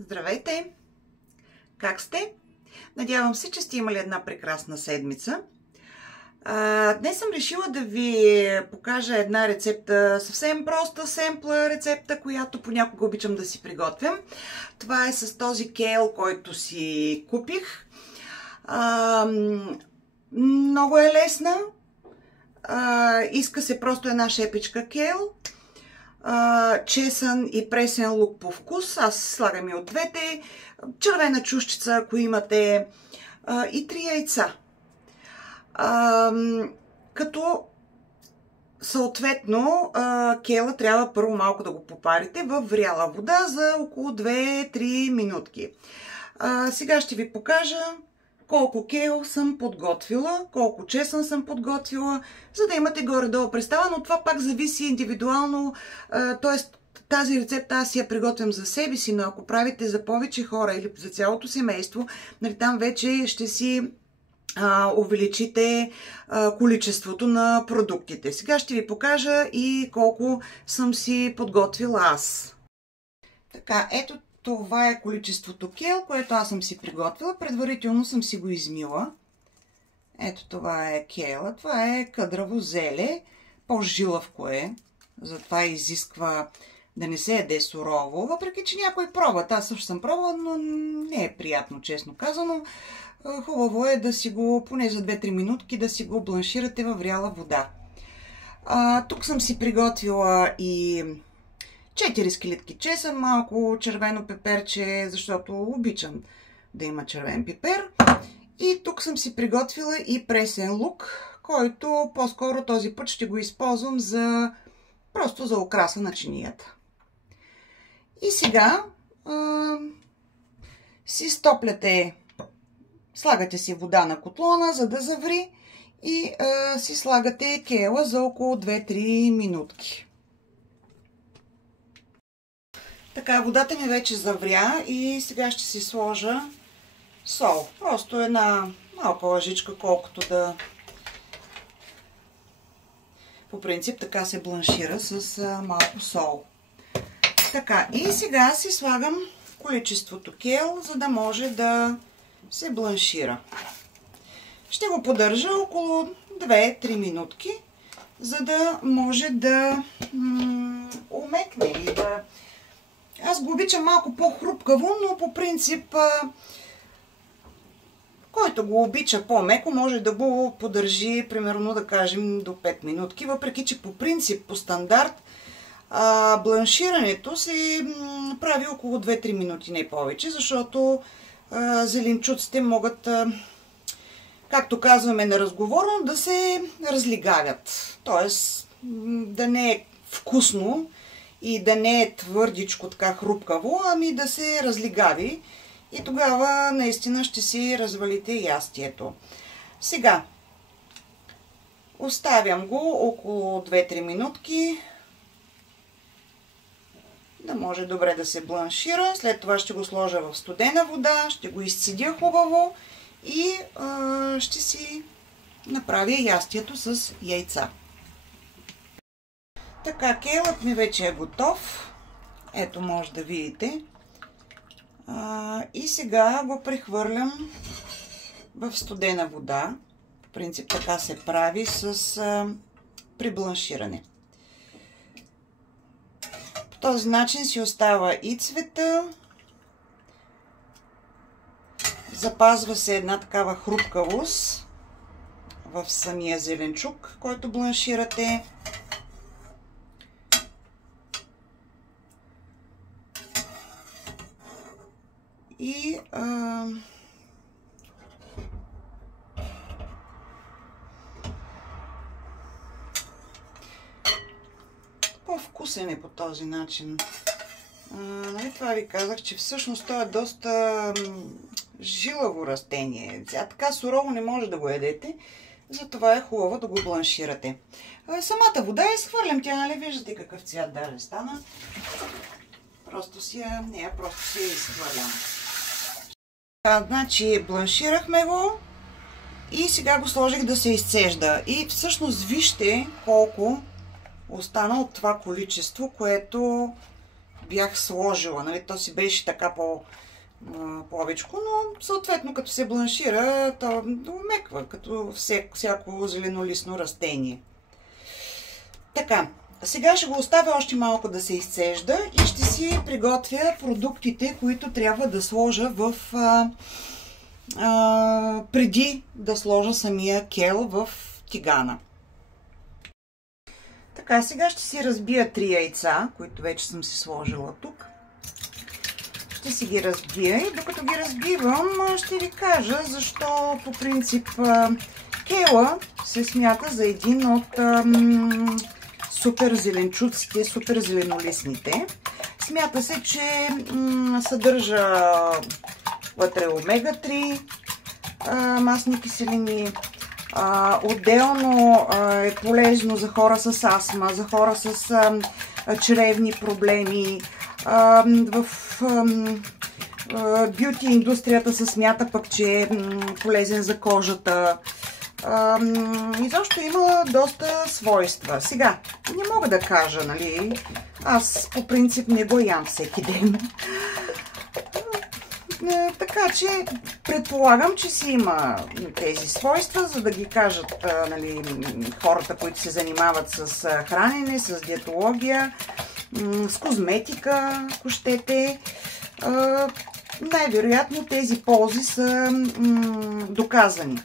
Здравейте! Как сте? Надявам се, че сте имали една прекрасна седмица. Днес съм решила да ви покажа една рецепта, съвсем проста, семпла рецепта, която понякога обичам да си приготвям. Това е с този кейл, който си купих. Много е лесна. Иска се просто една шепичка кейл, чесън и пресен лук по вкус. Аз слагам и от двете. Червена чушчица, ако имате, и 3 яйца. Като съответно кейла трябва първо малко да го попарите в вряла вода за около 2-3 минутки. Сега ще ви покажа колко кейл съм подготвила, колко чесън съм подготвила, за да имате горе-долу представа, но това пак зависи индивидуално, т.е. тази рецепта аз я приготвям за себе си, но ако правите за повече хора или за цялото семейство, там вече ще си увеличите количеството на продуктите. Сега ще ви покажа и колко съм си подготвила аз. Така, ето това е количеството кейл, което аз съм си приготвила. Предварително съм си го измила. Ето това е кейла. Това е къдраво зеле. По-жилавко е. Затова изисква да не се яде сурово. Въпреки че някой пробват. Аз също съм пробвала, но не е приятно, честно казано. Хубаво е да си го, поне за 2-3 минутки, да си го бланширате във вряла вода. Тук съм си приготвила и 4 скелетки чесън, малко червено пеперче, защото обичам да има червен пипер. И тук съм си приготвила и пресен лук, който по-скоро този път ще го използвам просто за украса на чинията. И сега си стопляте, слагате си вода на котлона, за да заври, и си слагате кейла за около 2-3 минутки. Така, водата ми вече завря и сега ще си сложа сол. Просто една малка лъжичка, колкото да... По принцип така се бланшира с малко сол. Така, и сега си слагам количеството кейл, за да може да се бланшира. Ще го поддържа около 2-3 минутки, за да може да умекне и да... Аз го обичам малко по-хрупкаво, но по принцип, който го обича по-меко, може да го поддържи, примерно да кажем, до 5 минутки, въпреки че по принцип, по стандарт, бланширането се прави около 2-3 минути, не повече, защото зеленчуците могат, както казваме неразговорно, да се разлигавят. Тоест да не е вкусно и да не е твърдичко, така хрупкаво, ами да се разлигави. И тогава наистина ще си развалите ястието. Сега оставям го около 2-3 минутки, да може добре да се бланшира. След това ще го сложа в студена вода, ще го изцедя хубаво и ще си направя ястието с яйца. Така, кейлът ми вече е готов. Ето, може да видите. И сега го прехвърлям в студена вода. В принцип така се прави при бланширане. По този начин си остава и цвета. Запазва се една такава хрупкавост в самия зеленчук, който бланширате. И по-вкусен е по този начин. Нали, това ви казах, че всъщност то е доста жилаво растение. Така сурово не може да го ядете, затова е хубаво да го бланширате. Самата вода изхвърлям, тя, нали, виждате какъв цвят даже стана. Просто си я изхвърлям. Значи бланширахме го и сега го сложих да се изцежда. И всъщност вижте колко остана от това количество, което бях сложила. Нали? То си беше така повечко, но съответно като се бланшира, то умеква, като всяко зеленолистно растение. Така, сега ще го оставя още малко да се изцежда и ще си приготвя продуктите, които трябва да сложа преди да сложа самия кел в тигана. Така, сега ще си разбия 3 яйца, които вече съм си сложила тук. Ще си ги разбия и докато ги разбивам, ще ви кажа защо по принцип кела се смята за един от супер зеленчуците, супер зеленолистните. Смята се, че съдържа вътре омега-3 масни киселини. Отделно е полезно за хора с астма, за хора с чревни проблеми. В бюти индустрията се смята пък, че е полезен за кожата. Изобщо има доста свойства. Сега, не мога да кажа, нали, аз по принцип не го ям всеки ден. Така че предполагам, че си има тези свойства, за да ги кажат, нали, хората, които се занимават с хранене, с диетология, с козметика, ако щете. Най-вероятно тези ползи са доказани.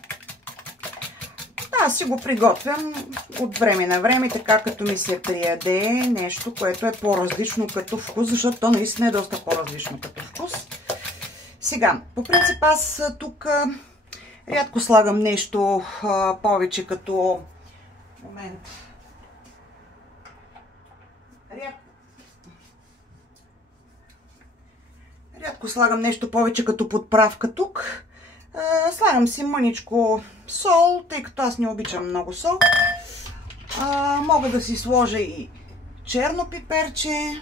Аз си го приготвям от време на време, така като ми се прияде нещо, което е по-различно като вкус, защото то наистина е доста по-различно като вкус. Сега, по принцип аз тук рядко слагам нещо повече като... Момент. Рядко слагам нещо повече като подправка тук. Слагам си мъничко сол, тъй като аз не обичам много сол. Мога да си сложа и черно пиперче.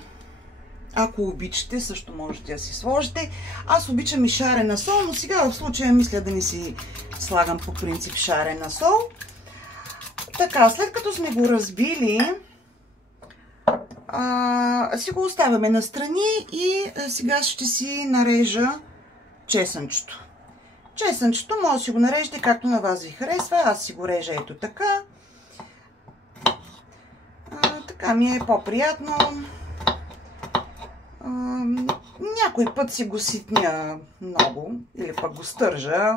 Ако обичате, също можете да си сложите. Аз обичам и шарена сол, но сега в случая мисля да не си слагам по принцип шарена сол. Така, след като сме го разбили, си го оставяме настрани и сега ще си нарежа чесънчето. Чесънчето може да си го нарежете както на вас ви харесва. Аз си го режа ето така. Така ми е по-приятно. Някой път си го ситня много или пък го стържа.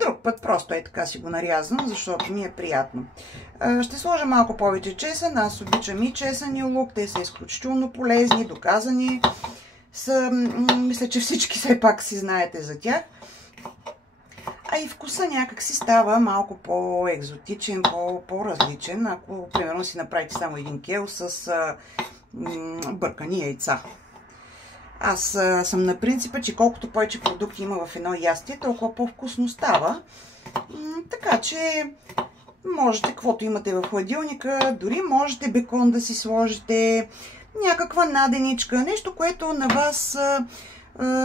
Друг път просто е така си го нарязвам, защото ми е приятно. Ще сложа малко повече чесън. Аз обичам и чесън и лук. Те са изключително полезни, доказани са. Мисля, че всички все пак си знаете за тях. А и вкуса някак си става малко по-екзотичен, по-различен, ако примерно си направите само един кел с бъркани яйца. Аз съм на принципа, че колкото повече продукти има в едно ястие, толкова по-вкусно става. Така че можете, каквото имате в хладилника, дори можете бекон да си сложите, някаква наденичка, нещо, което на вас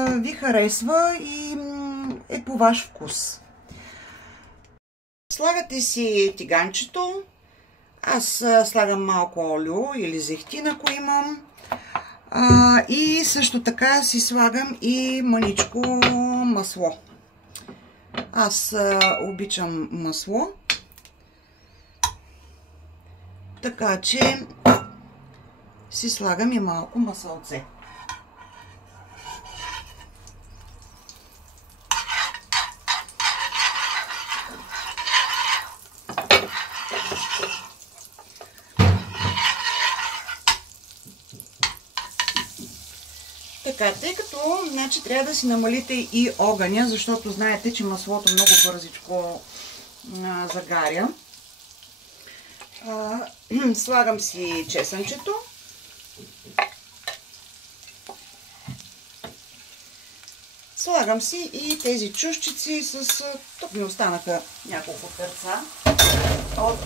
ви харесва и е по ваш вкус. Слагате си тиганчето. Аз слагам малко олио или зехтин, ако имам. И също така си слагам и мъничко масло. Аз обичам масло. Така че си слагам и малко масълце. Така, тъй като значи, трябва да си намалите и огъня, защото знаете, че маслото много бързичко загаря. Слагам си чесънчето. Слагам си и тези чушчици с... Тук ми останаха няколко перца от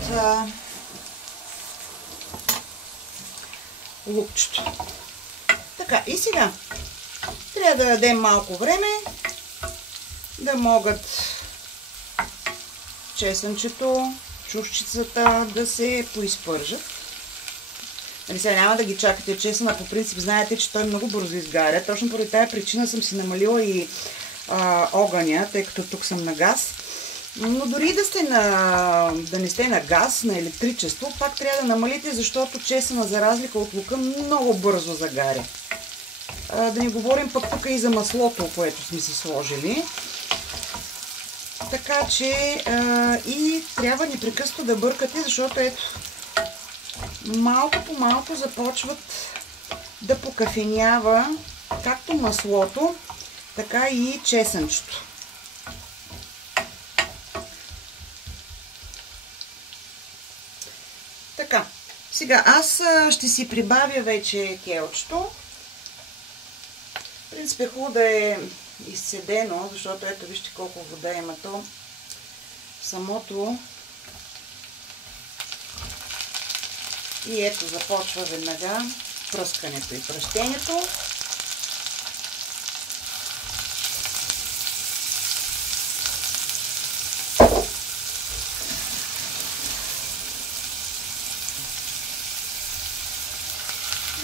лукчето. Така, и сега трябва да дадем малко време да могат чесънчето, чушчицата да се поизпържат. Сега няма да ги чакате чесъна, по принцип знаете, че той много бързо изгаря. Точно поради тази причина съм си намалила и огъня, тъй като тук съм на газ. Но дори да не сте на газ, на електричество, пак трябва да намалите, защото чесъна, за разлика от лука, много бързо загаря. Да не говорим пък тук и за маслото, което сме си сложили. Така че и трябва непрекъснато да бъркате, защото ето малко по малко започват да покафенява както маслото, така и чесънчето. Така, сега аз ще си прибавя вече келчето. В принцип е хубаво да е изцедено, защото ето вижте колко вода има то. Самото. И ето започва веднага пръскането и пръщението.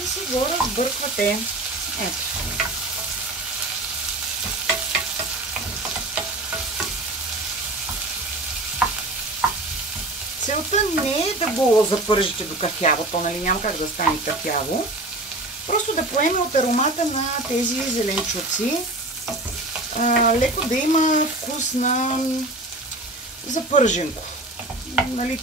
И си го разбърквате. Ето. Целта не е да го запържите до кафяво, то нали няма как да стане кафяво. Просто да поеме от аромата на тези зеленчуци. Леко да има вкус на запърженко. Нали,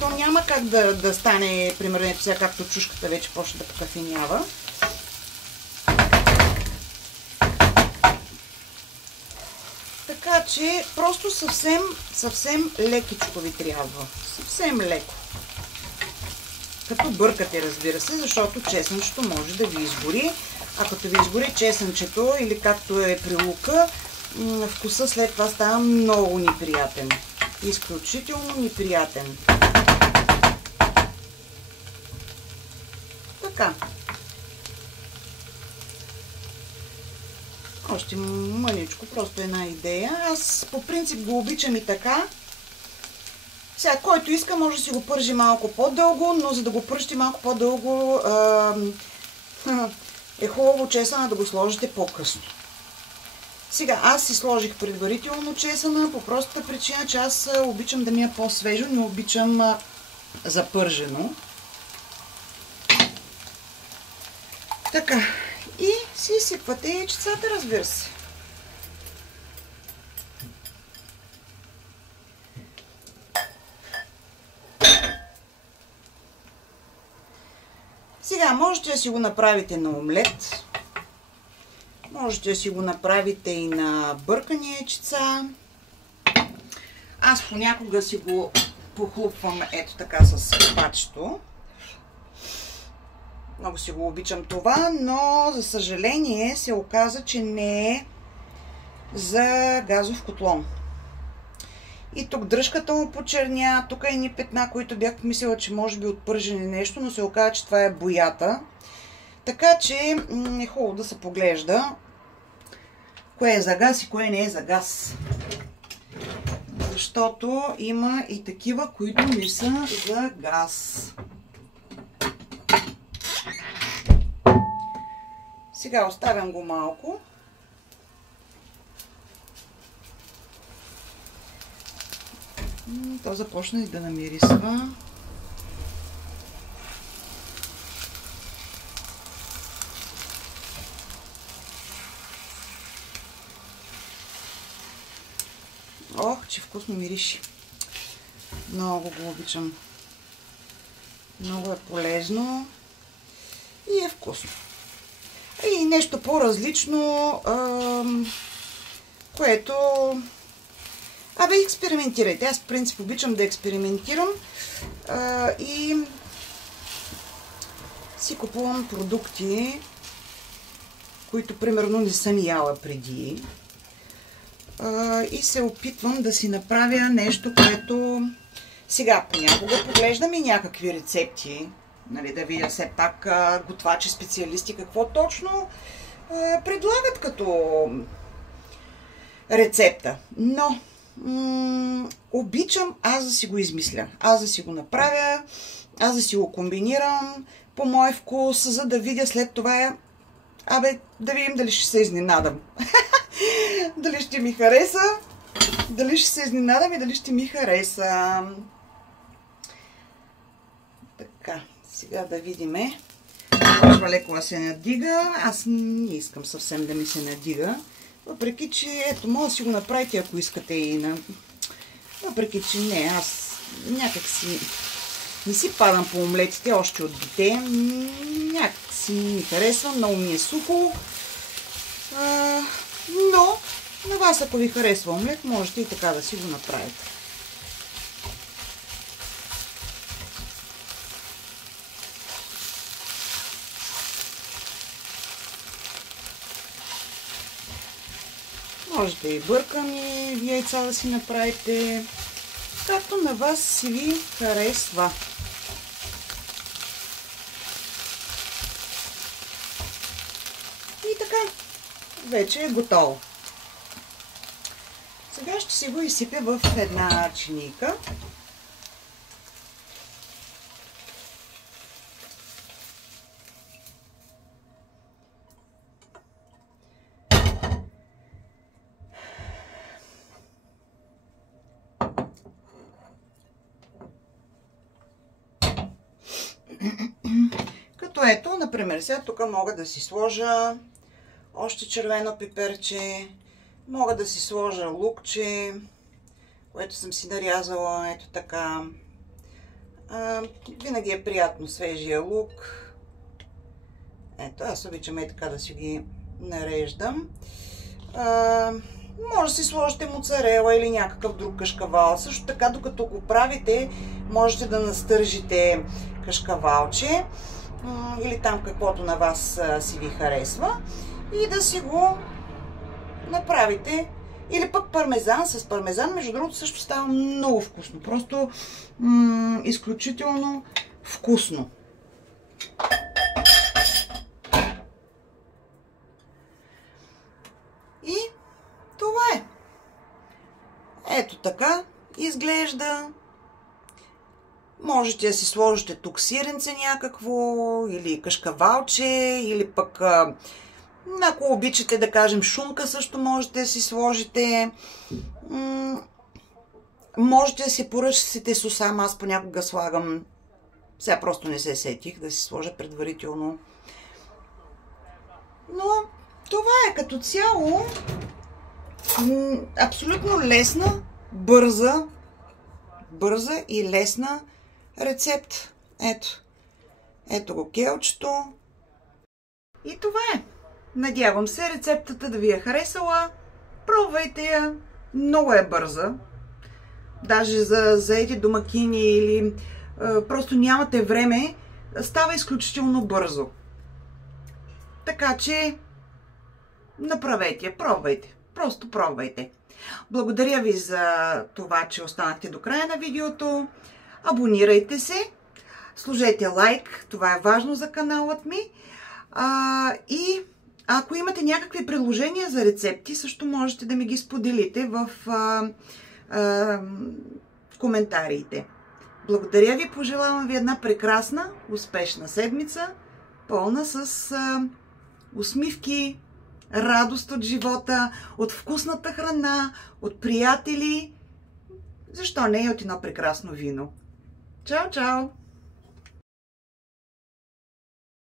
то няма как да стане, примерно, сега както чушката вече почне да покафенява. Така че просто съвсем лекичко ви трябва. Съвсем леко. Като бъркате, разбира се, защото чесънчето може да ви изгори. А като ви изгори чесънчето, или както е при лука, вкуса след това става много неприятен. Изключително неприятен. Така. Още мъничко, просто една идея. Аз по принцип го обичам и така. Сега, който иска, може да си го пържи малко по-дълго, но за да го пържите малко по-дълго е хубаво чесъна да го сложите по-късно. Сега, аз си сложих предварително чесъна по простата причина, че аз обичам да ми е по-свежо, не обичам запържено. Така, и си сипвате яйчицата, разбира се. Сега, можете да си го направите на омлет. Можете да си го направите и на бъркани яйчица. Аз понякога си го похлупвам ето така с пачето. Много си го обичам това, но за съжаление се оказа, че не е за газов котлон. И тук дръжката му почерня, тук е ни петна, които бях помислила, че може би от пържене нещо, но се оказа, че това е боята. Така че е хубаво да се поглежда кое е за газ и кое не е за газ. Защото има и такива, които не са за газ. Сега оставям го малко. То започна и да намирисва. Ох, че вкусно мирише. Много го обичам. Много е полезно и е вкусно. И нещо по-различно, което... експериментирайте. Аз в принцип обичам да експериментирам и си купувам продукти, които примерно не съм яла преди. И се опитвам да си направя нещо, което сега понякога поглеждам и някакви рецепти, нали, да видя все пак готвачи, специалисти какво точно предлагат като рецепта. Но обичам аз да си го измисля, аз да си го направя, аз да си го комбинирам, по мой вкус, за да видя след това. Да видим дали ще се изненадам. Дали ще ми хареса. Дали ще се изненадам и дали ще ми хареса. Така, сега да видиме. Почва леко да се надига. Аз не искам съвсем да ми се надига. Въпреки, че ето, може да си го направите, ако искате и на... Въпреки, че не, аз някак си не си падам по омлетите още от дете. Някак си ми харесва, много ми е сухо. Но на вас, ако ви харесва омлет, можете и така да си го направите. Можете и бъркани яйца да си направите, както на вас си ви харесва. И така, вече е готово. Сега ще си го изсипя в една чинийка. Като ето, например, сега тук мога да си сложа още червено пиперче, мога да си сложа лукче, което съм си нарязала, ето така. Винаги е приятно свежия лук. Ето, аз обичам и така да си ги нареждам. Може да си сложите моцарела или някакъв друг кашкавал. Също така, докато го правите, можете да настържите кашкавалче или там каквото на вас си ви харесва и да си го направите. Или пък пармезан. С пармезан, между другото, също става много вкусно. Просто изключително вкусно. И това е. Ето така изглежда. Можете да си сложите тук сиренце някакво, или кашкавалче, или пък, ако обичате да кажем шунка, също можете да си сложите. Можете да си поръчате сусам, аз понякога слагам. Сега просто не се сетих да си сложа предварително. Но това е като цяло абсолютно лесна, бърза и лесна рецепт. Ето го келчето. И това е. Надявам се рецептата да ви е харесала. Пробвайте я. Много е бърза. Даже за заети домакини или просто нямате време, става изключително бързо. Така че направете я, пробвайте. Просто пробвайте. Благодаря ви за това, че останахте до края на видеото. Абонирайте се, сложете лайк, това е важно за каналът ми. И ако имате някакви предложения за рецепти, също можете да ми ги споделите в коментарите. Благодаря ви, пожелавам ви една прекрасна, успешна седмица, пълна с усмивки, радост от живота, от вкусната храна, от приятели, защо не и от едно прекрасно вино. Чао, чао!